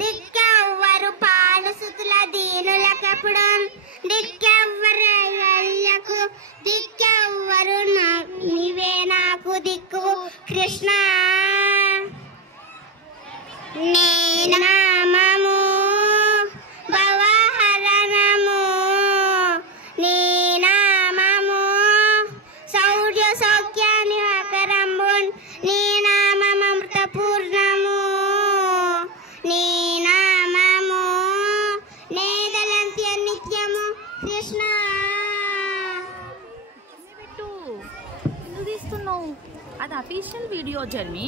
దిక్కెవ్వరు పాలసుతుల దీనులకప్పుడు దిక్కెవ్వరయ్యకు దిక్కెవ్వరు నీవే నాకు దిక్కు కృష్ణ నీ నామము భవహరణము నీ నామము సౌర్య సౌఖ్యాన్ని ఆకరంబున్ నీ నామము అమృతపూర్ణము నీ నామము నేదలంత్య నిత్యము కృష్ణ. ఎందుకు తీస్తున్నావు? అది అఫీషియల్ వీడియో జర్నీ.